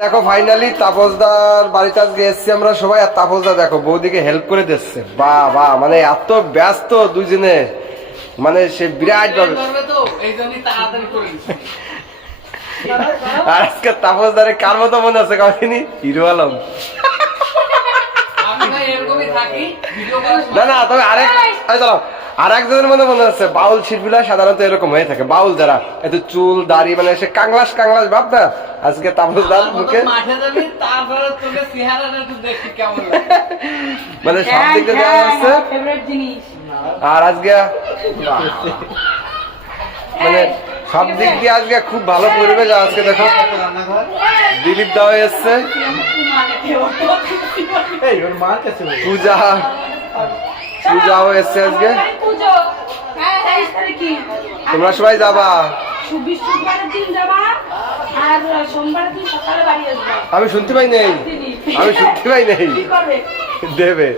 দেখো ফাইনালি তাপসদার বাড়িতে আজকে এসছি আমরা সবাই আর তাপসদা দেখো বৌদিকে হেল্প করে দিচ্ছে। বা বা মানে এত ব্যস্ত দুজনে। মানে সে বিরাট ভাবে। আর আজকে তাপসদারে কার মতো মনে আছে কাহিনী হিরো আলম। না না তবে আরেক দাঁড়াও, আর একজনের মধ্যে মনে হচ্ছে বাউল শিল্পীরা সাধারণত এরকম হয়ে থাকে। বাউল যারা এত চুল দাড়ি মানে সে কাংলাস কাংলাস ভাব না? আজকে তাপসদার মুখে মানে সব দিক দিয়ে দেওয়া হচ্ছে আর আজকে মানে সব দিক দিয়ে আজকে খুব ভালো পরিবেশ আজকে দেখো দিলীপ দাও এসছে। পূজা পূজাও এসছে আজকে পুজো হ্যাঁ তেইশ তারিখে তোমরা সবাই যাবা। আমি শুনতে পাই নেই। আমি শুনতে পাই নেই। দেবে।